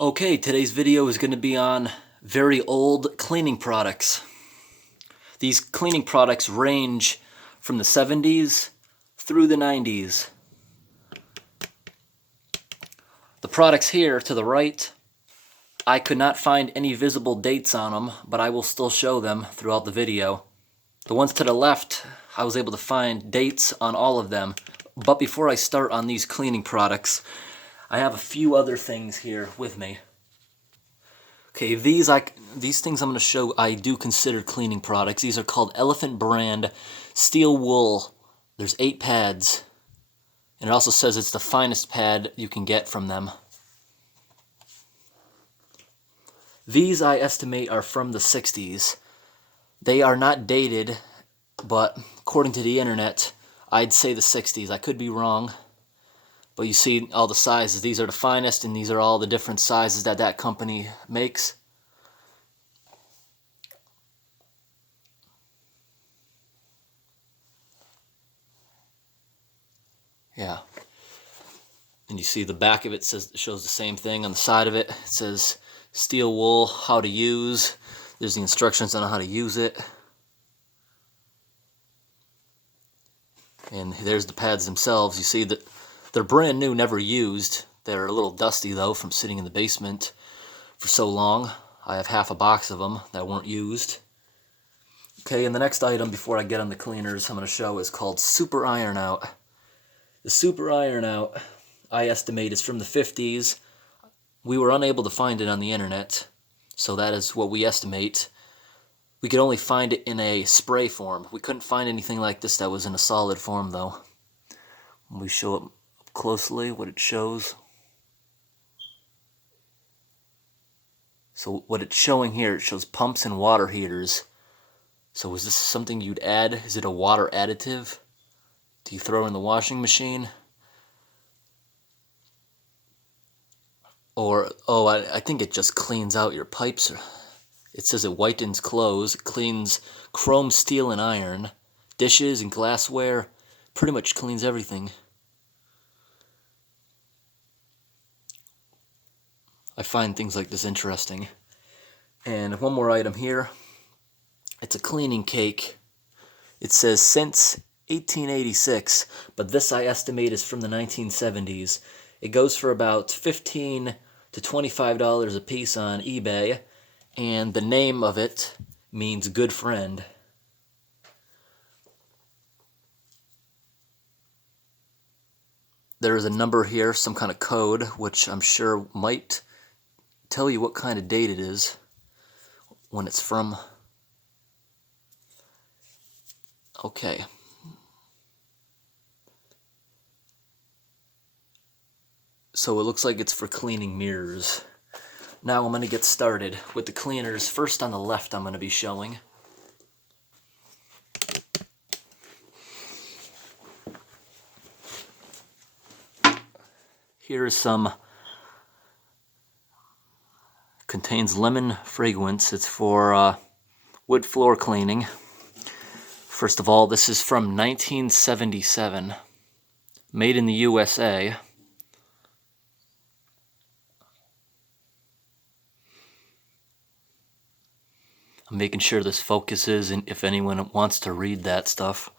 Okay, today's video is going to be on very old cleaning products. These cleaning products range from the 70s through the 90s. The products here to the right, I could not find any visible dates on them, but I will still show them throughout the video. The ones to the left, I was able to find dates on all of them. But before I start on these cleaning products, I have a few other things here with me. Okay, these things I'm going to show I do consider cleaning products. These are called Elephant brand steel wool. There's 8 pads. And it also says it's the finest pad you can get from them. These I estimate are from the 60s. They are not dated, but according to the internet, I'd say the 60s. I could be wrong. But you see all the sizes. These are the finest, and these are all the different sizes that company makes. Yeah. And you see the back of it shows the same thing. On the side of it, it says steel wool, how to use. There's the instructions on how to use it. And there's the pads themselves. You see that they're brand new, never used. They're a little dusty though from sitting in the basement for so long. I have half a box of them that weren't used. Okay, and the next item before I get on the cleaners I'm going to show is called Super Iron Out. The Super Iron Out, I estimate, is from the 50s. We were unable to find it on the internet, so that is what we estimate. We could only find it in a spray form. We couldn't find anything like this that was in a solid form, though. When we show it up closely, what it shows. So what it's showing here, it shows pumps and water heaters. So is this something you'd add? Is it a water additive? Do you throw it in the washing machine? Or, oh, I think it just cleans out your pipes. It says it whitens clothes, cleans chrome, steel, and iron, dishes and glassware, pretty much cleans everything. I find things like this interesting. And one more item here. It's a cleaning cake. It says since 1886, but this I estimate is from the 1970s. It goes for about $15 to $25 a piece on eBay, and the name of it means good friend. There is a number here, some kind of code, which I'm sure might tell you what kind of date it is, when it's from. Okay. So it looks like it's for cleaning mirrors. Now I'm going to get started with the cleaners. First on the left I'm going to be showing. Here is some, contains lemon fragrance. It's for wood floor cleaning. First of all, this is from 1977, made in the USA. I'm making sure this focuses, and if anyone wants to read that stuff.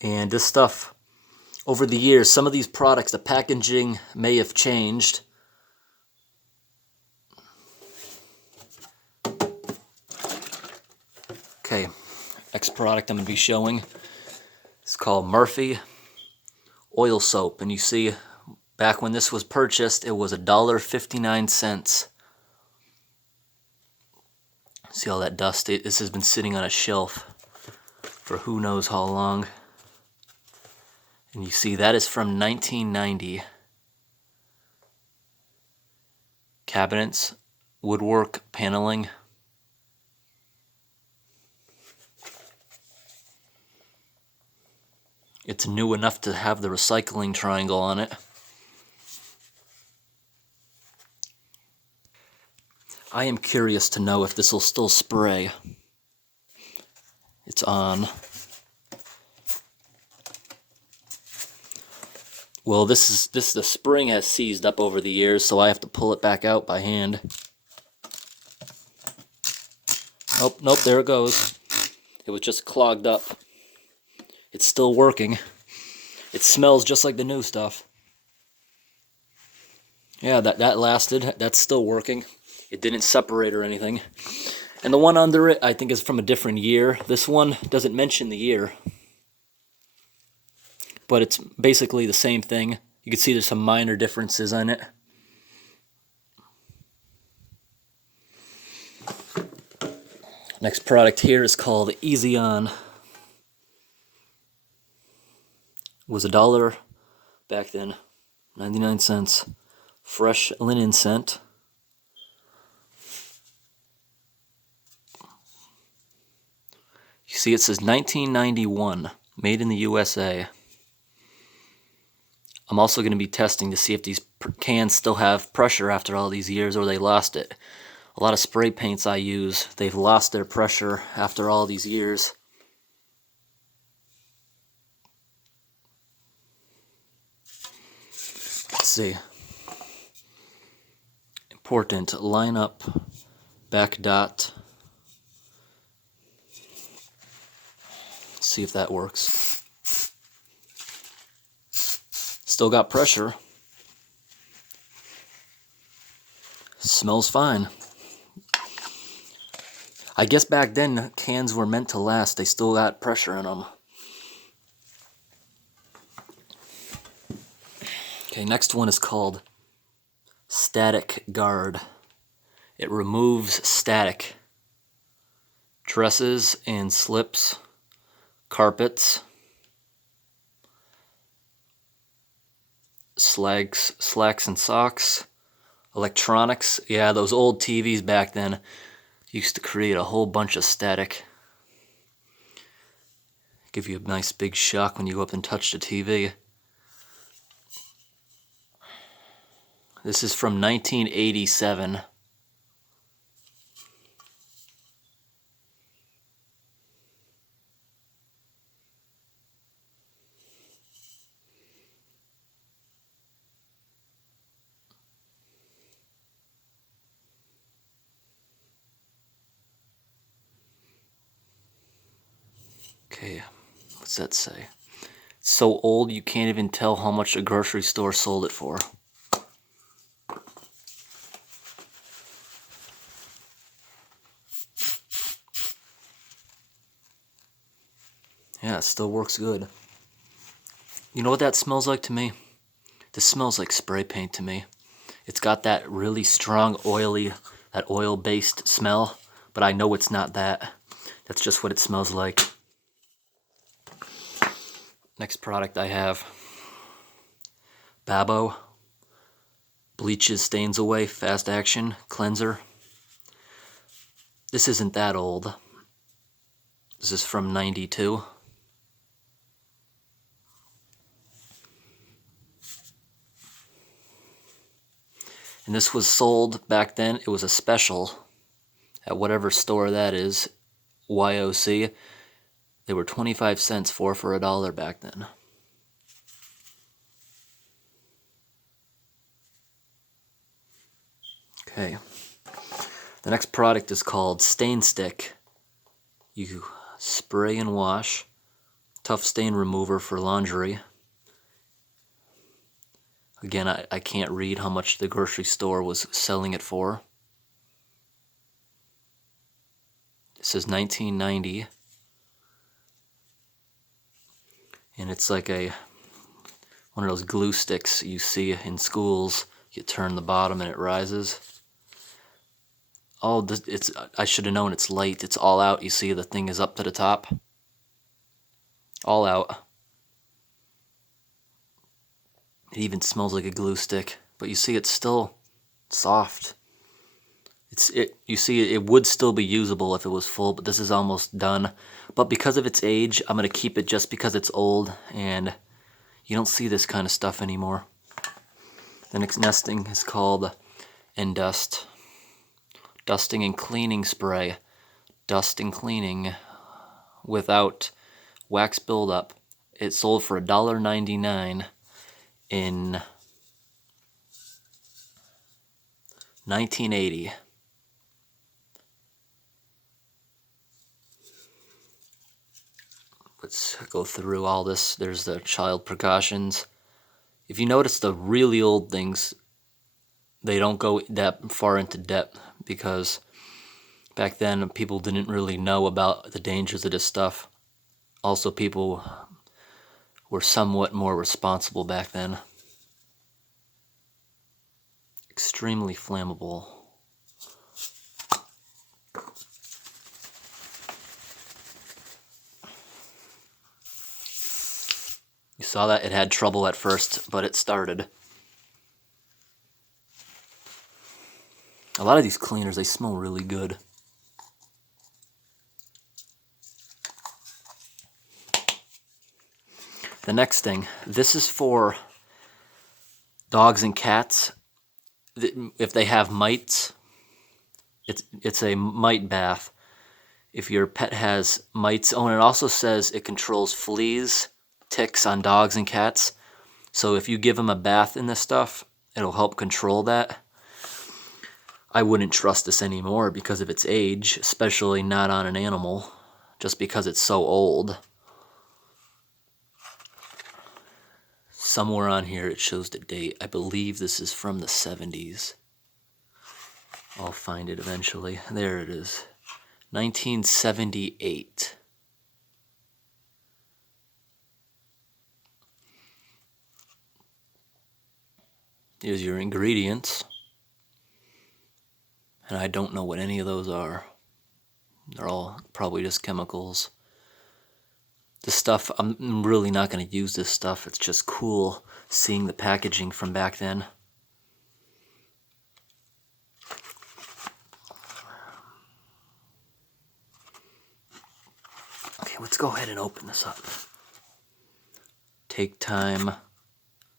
And this stuff, over the years, some of these products, the packaging may have changed. Okay, next product I'm going to be showing is called Murphy Oil Soap. And you see, back when this was purchased, it was $1.59. See all that dust? This has been sitting on a shelf for who knows how long. And you see that is from 1990. Cabinets, woodwork, paneling. It's new enough to have the recycling triangle on it. I am curious to know if this will still spray. It's on. Well, the spring has seized up over the years, so I have to pull it back out by hand. Oh, nope, there it goes. It was just clogged up. It's still working. It smells just like the new stuff. Yeah, that lasted. That's still working. It didn't separate or anything. And the one under it, I think, is from a different year. This one doesn't mention the year, but it's basically the same thing. You can see there's some minor differences in it. Next product here is called Easy On. It was $1 back then, 99 cents. Fresh linen scent. You see it says 1991, made in the USA. I'm also going to be testing to see if these cans still have pressure after all these years or they lost it. A lot of spray paints I use, they've lost their pressure after all these years. Let's see. Important, line up, back dot. Let's see if that works. Still got pressure. Smells fine. I guess back then cans were meant to last. They still got pressure in them. Okay, next one is called Static Guard. It removes static. Dresses and slips, carpets, slacks and socks, electronics. Yeah, those old TVs back then used to create a whole bunch of static. Give you a nice big shock when you go up and touch the TV. This is from 1987. Okay, what's that say? It's so old you can't even tell how much a grocery store sold it for. Yeah, it still works good. You know what that smells like to me? This smells like spray paint to me. It's got that really strong that oil-based smell, but I know it's not that. That's just what it smells like. Next product I have, Babo. Bleaches stains away, fast action, cleanser. This isn't that old. This is from 92. And this was sold back then. It was a special at whatever store that is, YOC. They were 25 cents for $1 back then. Okay. The next product is called Stain Stick. You spray and wash. Tough stain remover for laundry. Again, I can't read how much the grocery store was selling it for. It says 1990. And it's like one of those glue sticks you see in schools. You turn the bottom and it rises. Oh, I should have known it's light. It's all out. You see the thing is up to the top. All out. It even smells like a glue stick, but you see it's still soft. You see it would still be usable if it was full, but this is almost done. But because of its age, I'm going to keep it just because it's old, and you don't see this kind of stuff anymore. The next nesting is called Endust. Dusting and cleaning spray. Dust and cleaning without wax buildup. It sold for $1.99. in 1980. Let's go through all this. There's the child precautions. If you notice the really old things, they don't go that far into depth because back then people didn't really know about the dangers of this stuff. Also, people were somewhat more responsible back then. Extremely flammable. You saw that? It had trouble at first, but it started. A lot of these cleaners, they smell really good. The next thing, this is for dogs and cats. If they have mites, it's a mite bath. If your pet has mites, oh, and it also says it controls fleas, ticks on dogs and cats. So if you give them a bath in this stuff, it'll help control that. I wouldn't trust this anymore because of its age, especially not on an animal, just because it's so old. Somewhere on here it shows the date. I believe this is from the 70s. I'll find it eventually. There it is. 1978. Here's your ingredients. And I don't know what any of those are. They're all probably just chemicals. This stuff, I'm really not going to use this stuff. It's just cool seeing the packaging from back then. Okay, let's go ahead and open this up. Take time.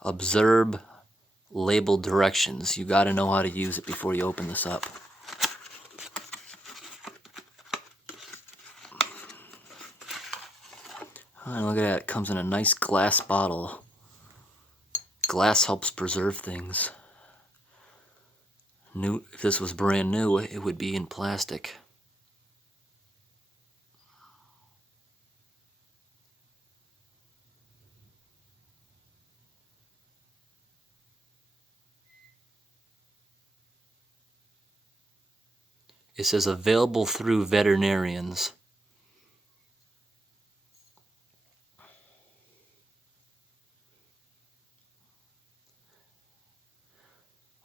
Observe label directions. You got to know how to use it before you open this up. Oh, look at that. It comes in a nice glass bottle. Glass helps preserve things. If this was brand new, it would be in plastic. It says available through veterinarians.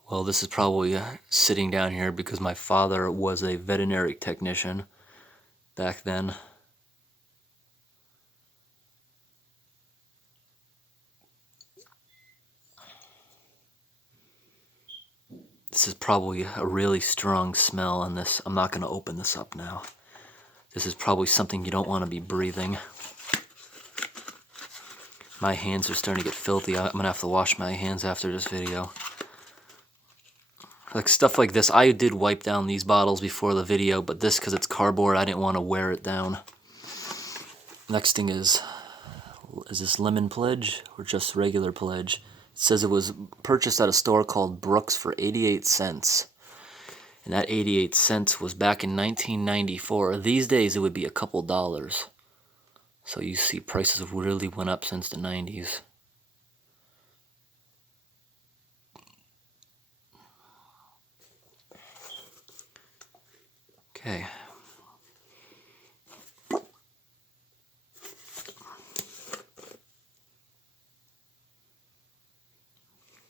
Well, this is probably sitting down here because my father was a veterinary technician back then. This is probably a really strong smell on this. I'm not going to open this up now. This is probably something you don't want to be breathing. My hands are starting to get filthy. I'm going to have to wash my hands after this video. Like stuff like this, I did wipe down these bottles before the video, but this, because it's cardboard, I didn't want to wear it down. Next thing is this lemon pledge or just regular pledge? It says it was purchased at a store called Brooks for 88 cents. And that 88 cents was back in 1994. These days it would be a couple dollars. So you see prices have really went up since the 90s. Okay.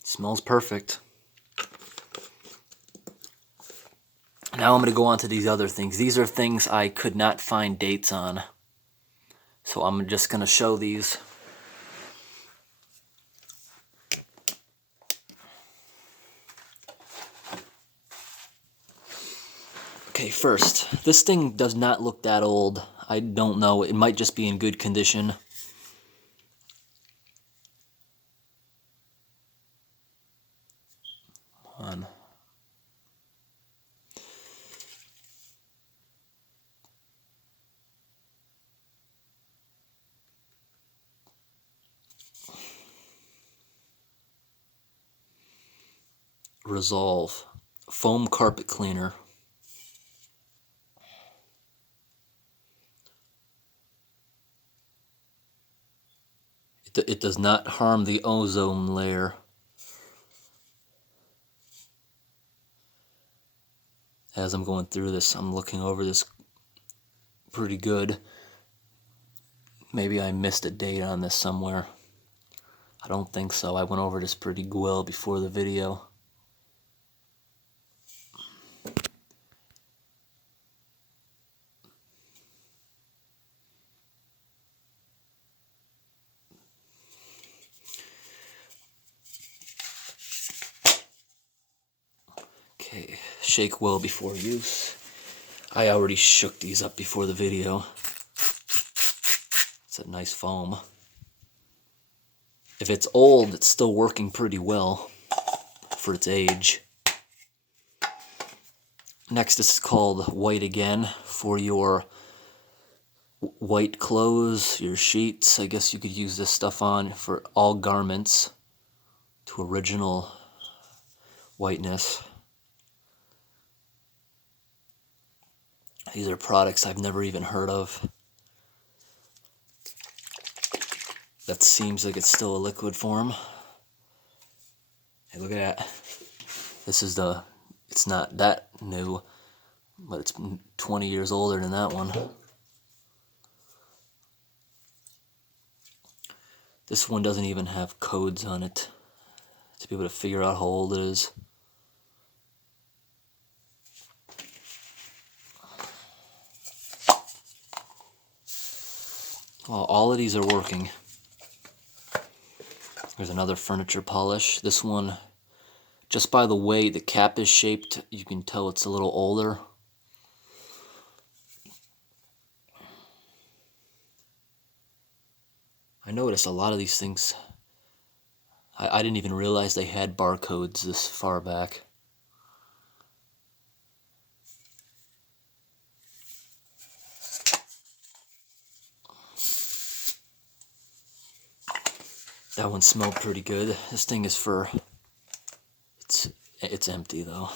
Smells perfect. Now I'm going to go on to these other things. These are things I could not find dates on. So I'm just going to show these. Okay, first, this thing does not look that old. I don't know. It might just be in good condition. Resolve foam carpet cleaner. It does not harm the ozone layer. As I'm going through this, I'm looking over this pretty good. Maybe I missed a date on this somewhere. I don't think so. I went over this pretty well before the video. Okay, shake well before use. I already shook these up before the video. It's a nice foam. If it's old, it's still working pretty well for its age. Next, this is called White Again for your white clothes, your sheets. I guess you could use this stuff on for all garments to original whiteness. These are products I've never even heard of. That seems like it's still a liquid form. Hey, look at that. This is it's not that new, but it's 20 years older than that one. This one doesn't even have codes on it to be able to figure out how old it is. Well, all of these are working. There's another furniture polish. This one, just by the way the cap is shaped, you can tell it's a little older. I noticed a lot of these things, I didn't even realize they had barcodes this far back. That one smelled pretty good. This thing is for, it's empty though.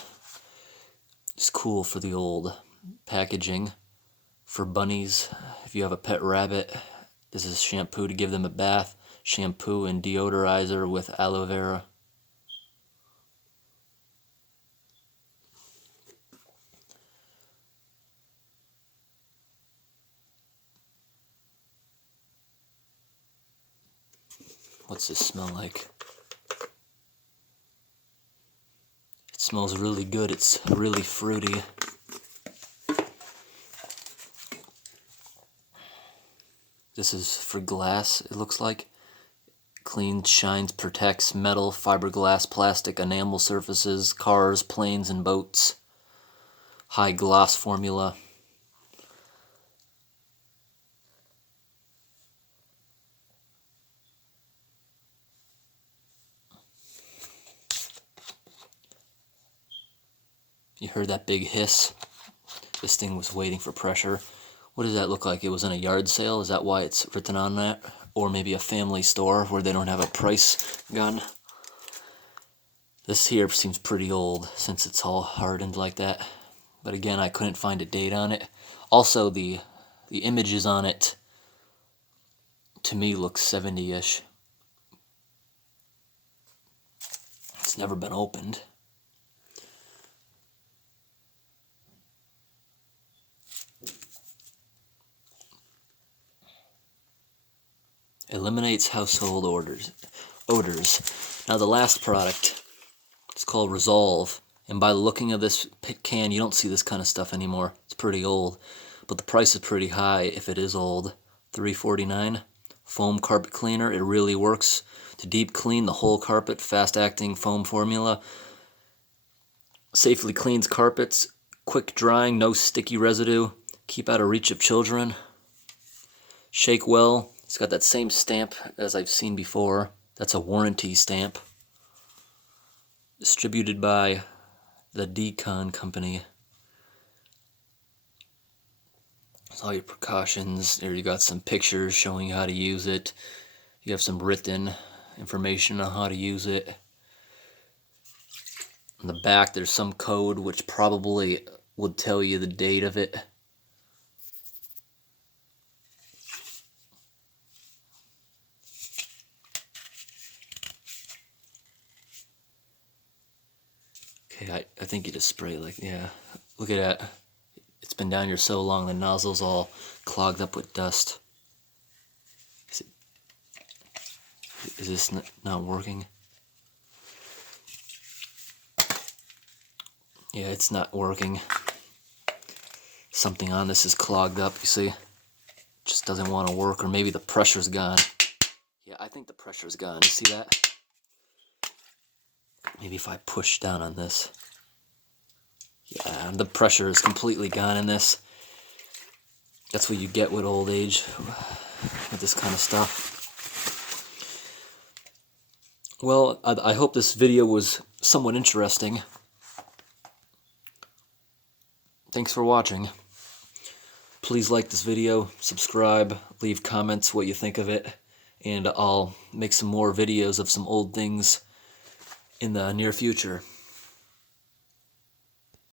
It's cool for the old packaging. For bunnies, if you have a pet rabbit, this is shampoo to give them a bath. Shampoo and deodorizer with aloe vera. What's this smell like? It smells really good. It's really fruity. This is for glass, it looks like. Cleans, shines, protects metal, fiberglass, plastic, enamel surfaces, cars, planes, and boats. High gloss formula. You heard that big hiss? This thing was waiting for pressure. What does that look like? It was in a yard sale? Is that why it's written on that? Or maybe a family store where they don't have a price gun? This here seems pretty old since it's all hardened like that. But again, I couldn't find a date on it. Also, the images on it, to me, look 70-ish. It's never been opened. Eliminates household odors. Now the last product, it's called Resolve. And by looking at this can, you don't see this kind of stuff anymore. It's pretty old. But the price is pretty high if it is old. $3.49. Foam carpet cleaner. It really works to deep clean the whole carpet. Fast-acting foam formula. Safely cleans carpets. Quick drying, no sticky residue. Keep out of reach of children. Shake well. It's got that same stamp as I've seen before. That's a warranty stamp. Distributed by the Decon company. That's all your precautions. There you got some pictures showing you how to use it. You have some written information on how to use it. On the back there's some code which probably would tell you the date of it. Okay, I think you just spray like, yeah, look at that. It's been down here so long, the nozzle's all clogged up with dust. Is this not working? Yeah, it's not working. Something on this is clogged up, you see? Just doesn't want to work, or maybe the pressure's gone. Yeah, I think the pressure's gone. You see that? Maybe if I push down on this. Yeah, the pressure is completely gone in this. That's what you get with old age, with this kind of stuff. Well, I hope this video was somewhat interesting. Thanks for watching. Please like this video, subscribe, leave comments what you think of it, and I'll make some more videos of some old things in the near future.